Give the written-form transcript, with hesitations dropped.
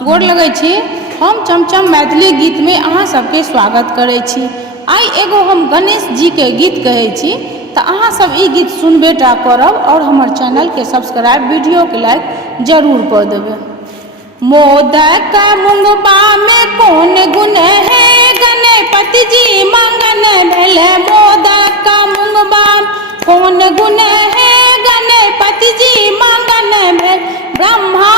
गोर लगै छी। हम चमचम मैथिली गीत में अहाँ सबके स्वागत करै छी। आई एगो हम गणेश जी के गीत कहै छी तो अहाँ सब ई गीत सुनबे टा करब और हमर चैनल के सब्सक्राइब वीडियो के लाइक जरूर कर देबै। मोदक मुंगबा में कौन गुण है गणपति जी मंगन भेले। मोदक मुंगबा कौन गुण है गणपति जी मंगन भेले। ब्रह्मा